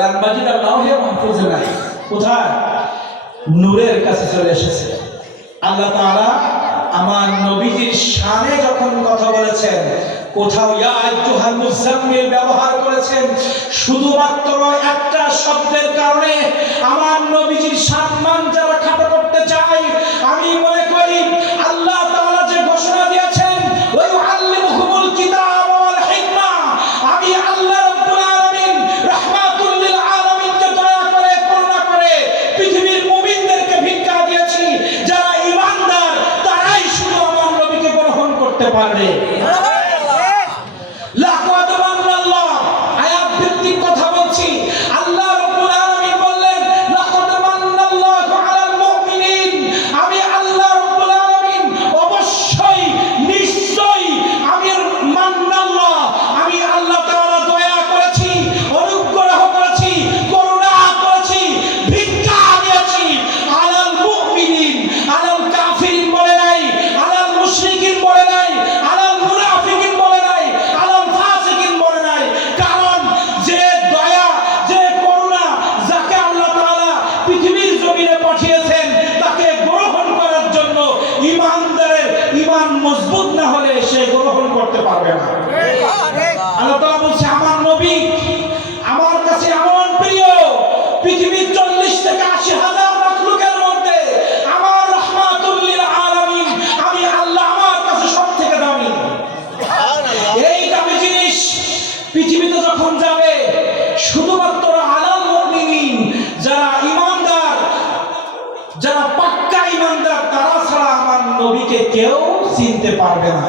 কোরআন মাজিদ আর লাওহে মাহফুজে নাই, কোথায়? নূরের কাছে চলে এসেছে। আল্লাহ তাআলা আমার নবীজির শানে যখন কথা বলেছেন, কোথাও ইয়া আইয়ুহাল মুযাম্মিল ব্যবহার করেছেন শুধুমাত্র একটা শব্দের কারণে। আমার নবীজির সম্মান যারা খাটো করতে চায়, আমি মনে করি আল্লাহ তাআলা যে ঘোষণা দিয়েছেন ওয়া ইউআল্লিমুহুমুল কিতাব ওয়াল হিকমা, আমি আল্লাহ রাব্বুল আলামিন রাহমাতুল লিল আলামিনকে দয়া করে করুণা করে পৃথিবীর মুমিনদেরকে ভিক্ষা দিয়েছি। যারা ঈমানদার তারাই শুধু আমার নবীকে গ্রহণ করতে পারবে। মজবুত না হলে সে গ্রহণ করতে পারবে না। আল্লাহ তাআলা বলছে আমার নবী আমার কাছে এমন প্রিয়, পৃথিবীর 40 থেকে 80 হাজার মাখলুকের মধ্যে আমার রাহমাতুল লিল আলামিন, আমি আল্লাহ আমার কাছে সবথেকে দামি। এই দামি জিনিস পৃথিবীতে যখন যাবে শুধুমাত্র আলাল মুমিনিন, যারা ঈমানদার, যারা পাক্কা ঈমানদার, তারা ছাড়া আমার নবীকে কেউ চিনতে পারবে না।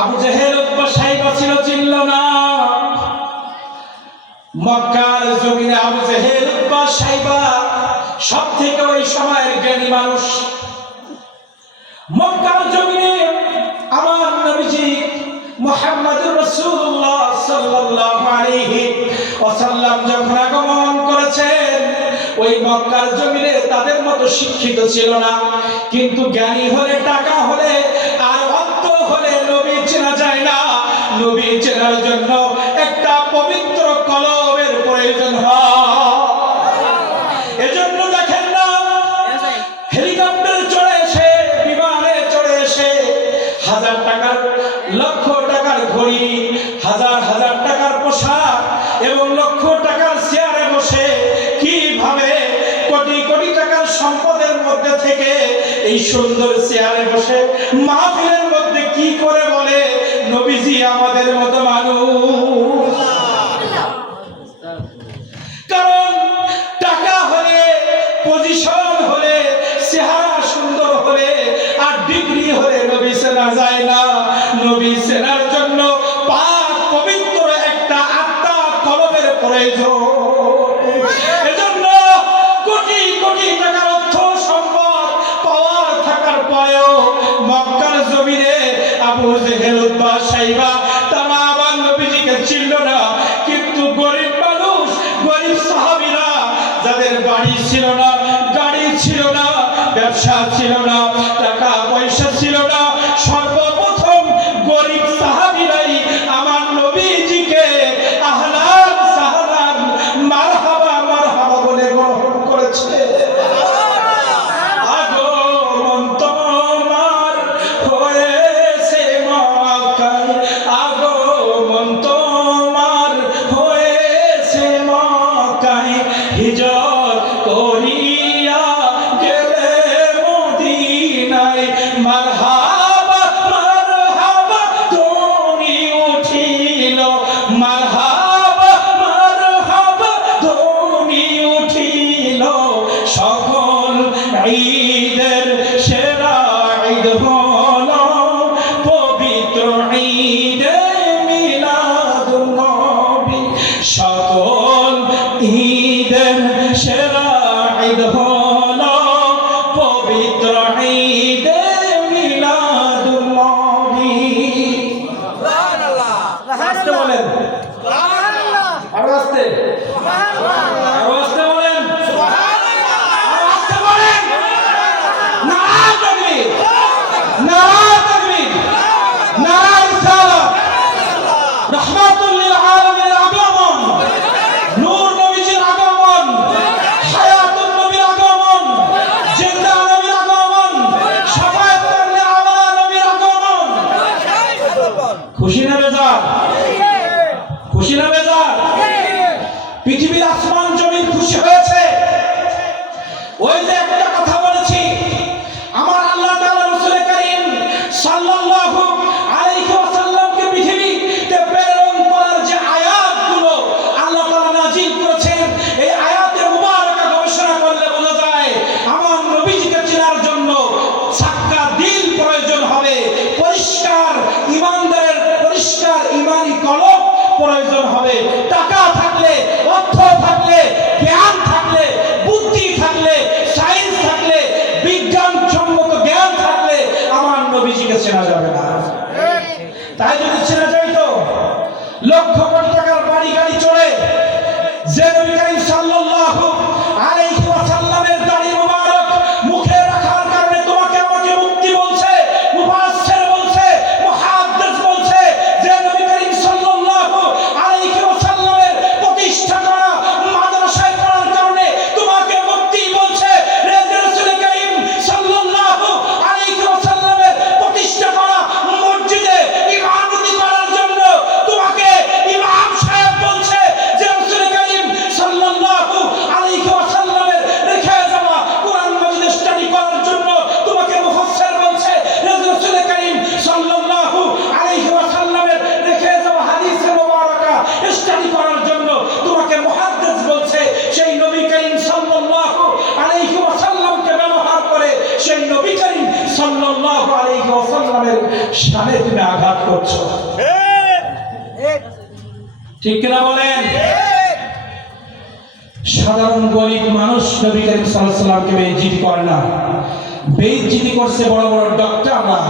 আবু জেহেল উতবা সাইবা ছিল, চিনল না। মক্কার জমিনে আবু জেহেল উতবা সাইবা সবথেকে ওই সময়ের জ্ঞানী মানুষ। মক্কার জমিনে আমার নবীজি মুহাম্মদুর রাসূলুল্লাহ সাল্লাল্লাহু আলাইহি ওয়াসাল্লাম যখন আগমন করেছেন, ওই মক্কার জমিনে তাদের মতো শিক্ষিত ছিল না, কিন্তু জ্ঞানী হলে, টাকা হলে আর অর্থ হলে নবী চেনা যায় না। নবী চেনার জন্য একটা পবিত্র কলমের প্রয়োজন হয়। এজন্য দেখেন না, হেলিকপ্টারে চড়ে এসে, বিমানে চড়ে এসে, হাজার টাকার, লক্ষ টাকার ঘড়ি, হাজার হাজার টাকার পোশাক এবং লক্ষ টাকার চেয়ারে বসে কিভাবে কোটি কোটি টাকার সম্পদের মধ্যে থেকে এই সুন্দর চেয়ারে বসে মাহফিলের মধ্যে কি করে বলে নবীজি আমাদের মতো মানুষ। কারণ টাকা হলে, পজিশন হলে, চেহারা সুন্দর হলে আর ডিগ্রি হলে নবী চেনা যায় না। নবী চেনার জন্য পাক পবিত্র একটা আত্মা কলমের প্রয়োজন। এজন্য কোটি কোটি টাকার অর্থ সম্পদ পাওয়ার থাকার পরেও মক্কার জমিনে আবু জেহেল উতবা সাইবা তারা আমার নবীজিকে চিনল না। কিন্তু গরিব মানুষ, গরিব সাহাবীরা, যাদের বাড়ি ছিল না, গাড়ি ছিল না, ব্যবসা ছিল না, টাকা পয়সা ছিল না, সর্বপ্রথম গরিব সাহাবীরাই আমার নবীজিকে আহলান সাহলান মারহাবা মারহাবা বলে গ্রহণ করেছে। আগমন তোমার হয়েছে মক্কায়, আগমন তোমার হয়েছে মক্কায়, হিজরত করিয়া গেলে মদিনায়, মারহাবা মারহাবা ধ্বনি উঠিল, মারহাবা মারহাবা ধ্বনি উঠিল। সকল ঈদের সেরা ঈদ হলো পবিত্র ঈদে মিলাদুন নবী। সকল ঈদের সেরা ঈদ হলো পবিত্র ঈদে মিলাদুন নবী। সুবহানাল্লাহ। আস্তে বলেন, সুবহানাল্লাহ। আরো আস্তে, সুবহানাল্লাহ। আরো আস্তে বলেন, সুবহানাল্লাহ। আরো আস্তে বলেন, নারায়ে তাকবীর, নারায়ে তাকবীর, নারায়ে রিসালাত, রাহমাতুল লিল আলামিনের আগমন, খুশি না বেজার? পৃথিবীর আসমান জমিন খুশি হয়েছে। ওই যে একটা কথা বলেছি, আমার আল্লাহ তাআলা রাসূল কারীম সাল্লাল্লাহু আলাইহি ওয়াসাল্লামকে পৃথিবীতে প্রেরণ করার যে আয়াতগুলো আল্লাহ তাআলা নাযিল করেছেন, এই আয়াতে মুবারাকা গবেষণা করলে বোঝা যায় আমার নবীজিকে চেনার জন্য সাক্কা দিল প্রয়োজন হবে, পরিষ্কার ইমানদারের পরিষ্কার ঈমানি কলব প্রয়োজন হবে। টাকা থাকলে, অর্থ থাকলে, জ্ঞান থাকলে, বুদ্ধি থাকলে, সায়েন্স থাকলে, বিজ্ঞানসম্মত জ্ঞান থাকলে আমার নবীজিকে চেনা যাবে না। তাই যদি চেনা যাইত, লক্ষ কোটি টাকার বাড়ি গাড়ি চড়ে যে নবী করিম সাল্লাল্লাহু আলাইহি ওয়াসাল্লামের দাড়ি মুবারক মুখে রাখার কারণে তোমাকে আমাকে মুক্তি বলছে, মুফাসসির বলছে, মুহাদ্দিস বলছে, যে নবী করিম সাল্লাল্লাহু আলাইহি ওয়াসাল্লামের প্রতিষ্ঠা করা মাদ্রাসায় পড়ার কারণে তোমাকে মুক্তি বলছে, রাসূল করিম সাল্লাল্লাহু আলাইহি ওয়াসাল্লামের প্রতিষ্ঠা করা মসজিদে ইমামতি করার জন্য তোমাকে ইমাম সাহেব বলছে, যে রাসূল করিম সাল্লাল্লাহু আলাইহি ওয়াসাল্লামের রেখে যাওয়া কোরআন মাজিদ স্টাডি করার জন্য তোমাকে মুফাসসির বলছে, রাসূল করিম সাল্লাল্লাহু আলাইহি ওয়াসাল্লামের রেখে যাওয়া হাদিস মুবারাকা স্টাডি করার জন্য তোমাকে মুহাদ্দিস বলছে। সেই নবী করিম সাল্লাল্লাহু আলাইহি ওয়াসাল্লামকে ব্যবহার করে সেই নবী করিম সাল্লাল্লাহু আলাইহি ওয়াসাল্লামের শানে তুমি আঘাত করছো। ঠিক কিনা বলেন? সাধারণ গরিব মানুষ নবী করিম সাল্লাল্লাহু আলাইহি ওয়াসাল্লামকে বেইজ্জতি করে না, বেইজ্জতি করছে বড় বড় ডক্টররা,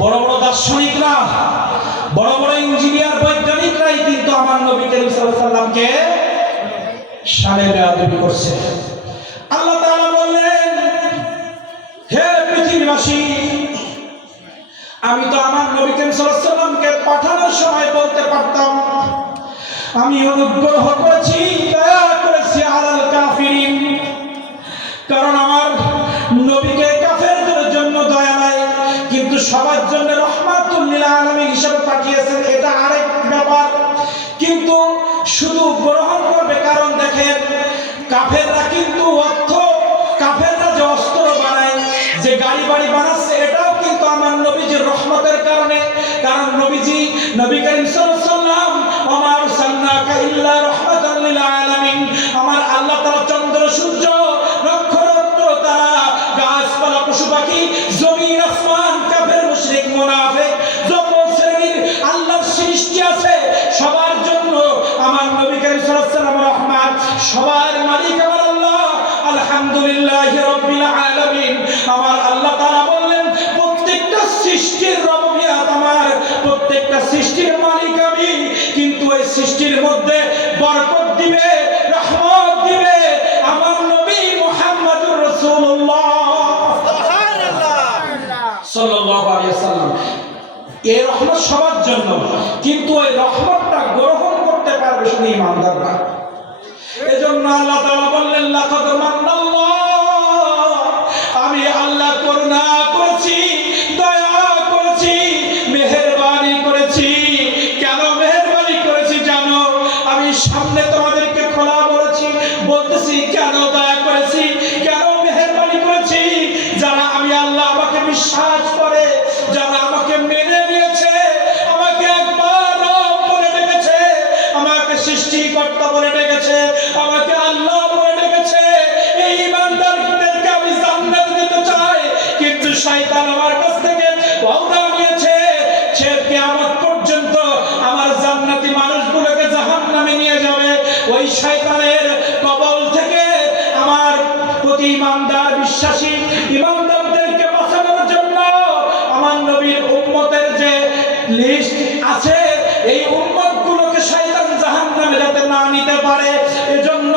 বড় বড় দার্শনিকরা, বড় বড় ইঞ্জিনিয়ার বৈজ্ঞানিকরাই কিন্তু আমার নবী করিম সাল্লাল্লাহু আলাইহি ওয়াসাল্লামকে শানে বেয়াদবি করছে। আল্লাহ তাআলা বললেন, হে পৃথিবীবাসী, আমি তো আমার নবী করিম সাল্লাল্লাহু আলাইহি ওয়াসাল্লামকে পাঠানোর সময় বলতে পারতাম, আমি অনুগ্রহ করেছি, দয়া করেছি আলাল কাফিরিন, কারণ আমার নবীকে কাফেরদের জন্য দয়া নাই, কিন্তু সবার জন্য রহমাতুল লিল আলামিন হিসেবে পাঠিয়েছেন, এটা আরেক ব্যাপার। কিন্তু শুধু গ্রহণ করবে, কারণ দেখেন কাফেররা কিন্তু কাফেররা যে অস্ত্র বানায়, যে গাড়ি বাড়ি বানাচ্ছে, এটাও কিন্তু আমার নবীজির রহমতের কারণে। কারণ নবীজি নবী করিম সাল্লাল্লাহু আলাইহি ওয়াসাল্লাম ওয়া আরসালনাকা ইল্লা রাহমাতাল লিল আলামিন, আমার আল্লাহ তাআলা চন্দ্র সূর্য নক্ষত্র তারা গাছপালা পশু পাখি জমিন আসমান কাফের মুশরিক মুনাফিক যত শ্রেণীর আল্লাহর সৃষ্টি আছে সবার জন্য আমার নবী করিম সাল্লাল্লাহু আলাইহি ওয়াসাল্লাম রহমত। সবার মালিক আমার আল্লাহ, আলহামদুলিল্লাহি রাব্বিল আলামিন। আমার আল্লাহ তাআলা বললেন, প্রত্যেকটা সৃষ্টির রব্বিয়াত আমার, প্রত্যেকটা সৃষ্টির মালিক আমি, কিন্তু এই সৃষ্টির মধ্যে বরকত দিবে, রহমত দিবে আমার নবী মুহাম্মদুর রাসূলুল্লাহ সাল্লাল্লাহু আলাইহি ওয়াসাল্লাম। এই রহমত সবার জন্য, কিন্তু এই রহমতটা গ্রহণ করতে পারবে শুধু ঈমানদাররা। এজন্য আল্লাহ তাআলা বললেন, লাকাদ মান্নাল্লাহ, আমি আল্লাহ করুণা করেছি, দয়া করেছি, মেহেরবানি করেছি। কেন মেহেরবানি করেছি জানো? আমি সামনে তোমাদেরকে খোলা বলতেছি কেন দয়া করেছি, কেন মেহেরবানি করেছি। যারা আমি আল্লাহ আমাকে বিশ্বাস করে, যারা আমাকে মেনে নিয়েছে, আমাকে একবার রব বলে ডেকেছে, আমাকে সৃষ্টিকর্তা বলে ডেকেছে, আমাকে আল্লাহ বলে ডেকেছে, এই ঈমানদারদেরকে আমি জান্নাত দিতে চাই। কিন্তু শয়তান আমার কাছ থেকে ওয়াদা নিয়েছে, সে কিয়ামত পর্যন্ত আমার জান্নাতি মানুষগুলোকে জাহান্নামে নিয়ে যাবে। ওই শয়তানের কবল থেকে আমার প্রতি ঈমানদার বিশ্বাসী ঈমানদারদেরকে বাঁচানোর জন্য আমার নবীর উম্মতের যে লিস্ট আছে, এই উম্মতগুলোকে শয়তান জাহান্নামে যাতে না নিতে পারে, এজন্য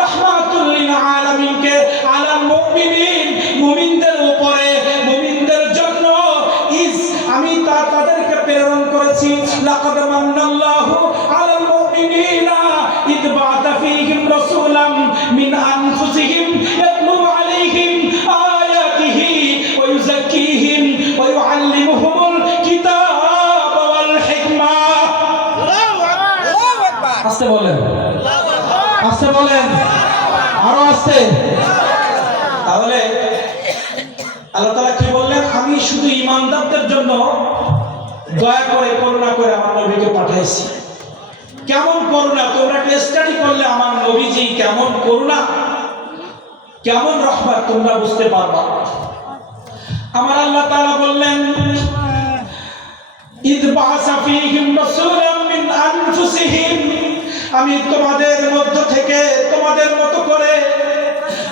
রাহমাতুল লিল আলামিনকে আলাল মুমিনিন, মুমিনদের উপরে, মুমিনদের জন্য আমি তাদেরকে প্রেরণ করেছি। লাকাদ মান্নাল্লাহু আলাল মুমিনিনা ইদ বা'আথা ফীহিম রাসূলাম মিন আনফুসিহিম ইয়াতলু আলাইহিম আয়াতিহি ওয়া ইউযাক্কিহিম ওয়া ইউআল্লিমুহুমুল কিতাবা ওয়াল হিকমা। আস্তে বলেন, আস্তে বলেন, আরো আস্তে। তাহলে আল্লাহ তাআলা কি বললেন? আমি শুধু ঈমানদারদের জন্য দয়া করে করুণা করে আমার নবীকে পাঠাইছি। কেমন করুণা তোমরা স্টাডি করলে আমার নবীজি কেমন করুণা, কেমন রহমত তোমরা বুঝতে পারবা। আমার আল্লাহ তাআলা বললেন, ইদ বাআসা ফীহিম রাসূলাম মিন আনফুসিহিম, আমি তোমাদের মধ্য থেকে তোমাদের মতো করে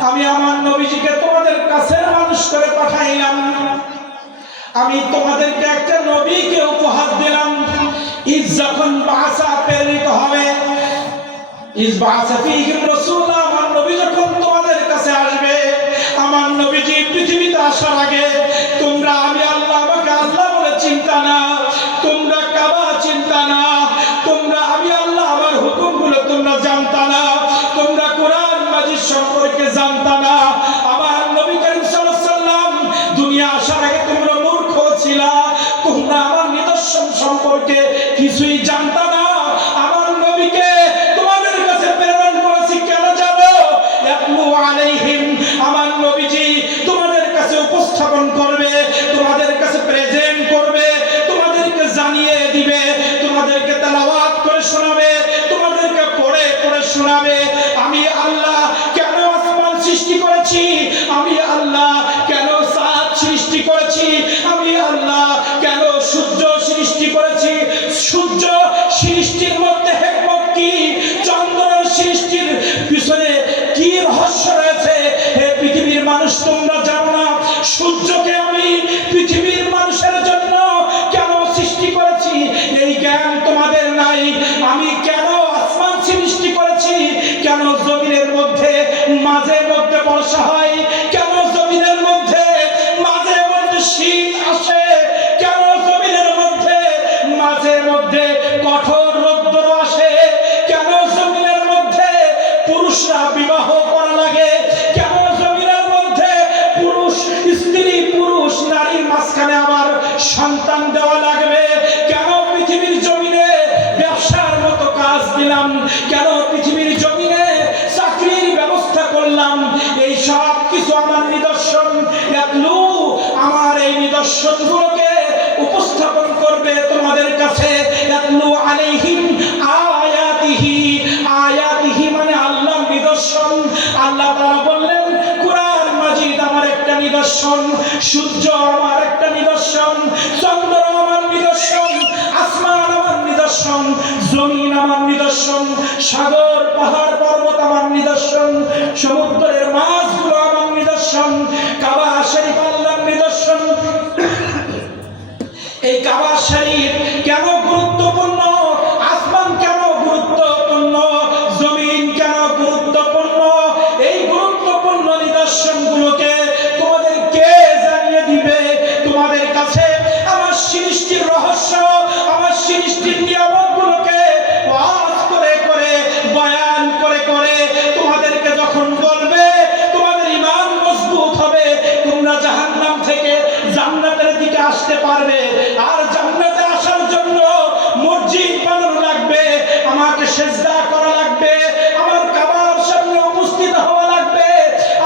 আমি আমার নবীজিকে তোমাদের কাছের মানুষ করে পাঠাইলাম। আমি তোমাদেরকে একটা নবীকে উপহার দিলাম। ইজ যখন বাআসা প্রেরিত হবে, ইজ বাআসা ফীহিম রাসূলা, আমার নবী যখন তোমাদের কাছে আসবে, আমার নবীজি পৃথিবীতে আসার আগে তোমরা আমি আল্লাহ, আমাকে আল্লাহ বলে চিন্তা না, তোমরা কাবা চিন্তা না, তোমরা আমি আল্লাহ আমার হুকুমগুলো তোমরা জানতা না, তোমরা কোরআন মাজিদ সম্পর্কে জানতা না। আমার নবী করিম সাল্লাল্লাহু আলাইহি ওয়াসাল্লাম দুনিয়া আসার আগে তোমরা মূর্খ ছিলা, তোমরা আমার নিদর্শন সম্পর্কে কিছুই জানতা না। আমার নবীকে তোমাদের কাছে প্রেরণ করেছি কেন জানো? ইয়াতলু আলাইহিম, আমার নবীজি তোমাদের কাছে উপস্থাপন করবে, তোমাদের কাছে প্রেজেন্ট করবে, তোমাদেরকে জানিয়ে দিবে, তোমাদেরকে তেলাওয়াত করে শোনাবে, তোমাদেরকে পড়ে পড়ে শোনাবে আমি আল্লাহ কেন আসমান সৃষ্টি করেছি, আমি আল্লাহ কেন চাঁদ সৃষ্টি করেছি, আমি আল্লাহ কেন সূর্য সৃষ্টি করেছি, সূর্য সৃষ্টির মধ্যে হিকমত কি, চন্দ্রের সৃষ্টির পিছনে কি রহস্য রয়েছে হে পৃথিবীর মানুষ তোমরা জানো না। সূর্যকে আমি পৃথিবীর মানুষের জন্য কেন সৃষ্টি করেছি এই জ্ঞান তোমাদের নাই। আমি কেন আসমান সৃষ্টি করেছি, কেন জমিনের মধ্যে মাঝে মধ্যে বর্ষা হয়, কেন জমিনের মধ্যে মাঝে মধ্যে শীত আসে, কেন জমিনের মধ্যে মাঝে মধ্যে কঠোর রৌদ্র আসে, কেন জমিনের মধ্যে পুরুষরা বিবাহ করা লাগে, কেন জমিনের মধ্যে পুরুষ স্ত্রী পুরুষ নারীর মাঝখানে আবার সন্তান দেওয়া লাগবে, কেন পৃথিবীর জমিনে ব্যবসার মতো কাজ দিলাম, কেন পৃথিবীর জমিনে চাকরির ব্যবস্থা করলাম, এই সব কিছু আমার নিদর্শন। ইয়াতলু, আমার এই নিদর্শনগুলোকে উপস্থাপন করবে তোমাদের কাছে। ইয়াতলু আলাইহিম আয়াতিহি, আয়াতিহি মানে আল্লাহর নিদর্শন। আল্লাহ তাআলা বললেন কুরআন মাজিদ আমার একটা নিদর্শন, সূর্য আমার একটা নিদর্শন, চন্দ্র আমার নিদর্শন, আসমান আমার নিদর্শন, জমিন আমার নিদর্শন, সাগর পাহাড় পর্বত আমার নিদর্শন, সমুদ্রের মাছগুলো আমার নিদর্শন, কাবা শরীফ আল্লাহর নিদর্শন। এই কাবা শরীফ কেন গুরুত্বপূর্ণ, আসমান কেন গুরুত্বপূর্ণ, জমিন কেন গুরুত্বপূর্ণ, এই গুরুত্বপূর্ণ নিদর্শনগুলোকে তোমাদের কে জানিয়ে দিবে? তোমাদের কাছে আমার সৃষ্টির রহস্য, আমার সৃষ্টির নিয়ামতগুলোকে ওয়াজ করে করে বয়ান করে করে তোমাদেরকে যখন বলবে, তোমাদের ঈমান মজবুত হবে, তোমরা জাহান্নাম থেকে জান্নাতের দিকে আসতে পারবে। আর জান্নাতে আসার জন্য মসজিদ বানানো লাগবে, আমাকে সিজদা করা লাগবে, আমার কাবার সামনে উপস্থিত হওয়া লাগবে,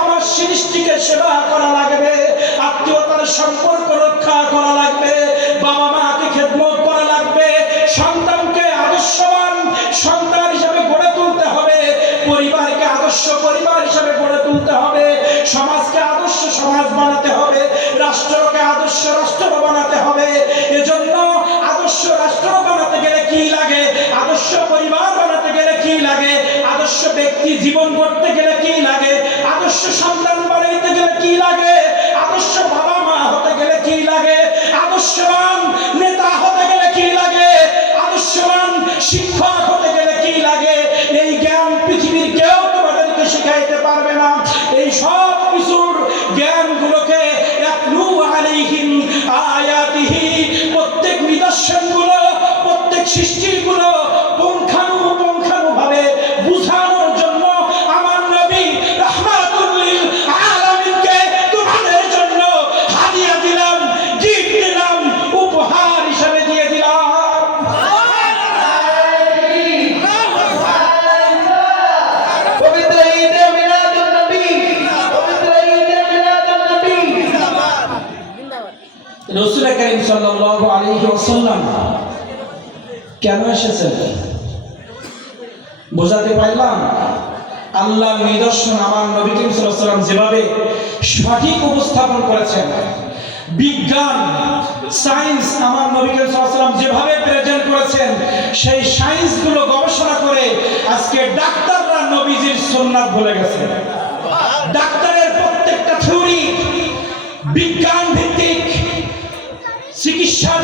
আমার সৃষ্টিকে সেবা করা লাগবে, আত্মীয়তার সম্পর্ক রক্ষা করা লাগবে, বাবা মাকে খেদমত করা লাগবে, সন্তানকে আদর্শবান সন্তান হিসেবে গড়ে তুলতে হবে, পরিবারকে আদর্শ পরিবার হিসেবে গড়ে তুলতে হবে, সমাজকে আদর্শ সমাজ বানাতে হবে, রাষ্ট্রকে আদর্শ রাষ্ট্র বানাতে হবে। এজন্য আদর্শ রাষ্ট্র বানাতে গেলে কি লাগে, আদর্শ পরিবার বানাতে গেলে কি লাগে, আদর্শ ব্যক্তি জীবন গড়তে গেলে কি লাগে, আদর্শ সন্তান বানাইতে গেলে কি লাগে, আদর্শ বাবা মা হতে গেলে কি লাগে, আদর্শবান নেতা হতে গেলে কি লাগে, আদর্শবান শিক্ষক হতে গেলে কি লাগে, এই জ্ঞান পৃথিবীর কেউ তোমাদেরকে শেখাইতে পারবে না। এই সব কিছুর জ্ঞানগুলোকে ইয়াতলু আলাইহিম আয়াতিহি, প্রত্যেক নিদর্শনগুলো প্রত্যেক সৃষ্টিগুলো পুঙ্খানুপুঙ্খানুভাবে বুঝানোর জন্য আমার নবী রাহমাতুল লিল রাসূল করিম সাল্লাল্লাহু আলাইহি ওয়াসাল্লাম কেন এসেছেন বোঝাতে পারলাম? আল্লাহর নিদর্শন আমার নবী করিম সাল্লাল্লাহু আলাইহি ওয়াসাল্লাম যেভাবে সঠিক উপস্থাপন করেছেন, বিজ্ঞান সায়েন্স আমার নবী করিম সাল্লাল্লাহু আলাইহি ওয়াসাল্লাম যেভাবে প্রেজেন্ট করেছেন, সেই সায়েন্সগুলো গবেষণা করে আজকে ডাক্তাররা নবীজির সুন্নাত ভুলে গেছে। ডাক্তারের প্রত্যেকটা থিওরি বিজ্ঞান ভিত্তিক, চিকিৎসার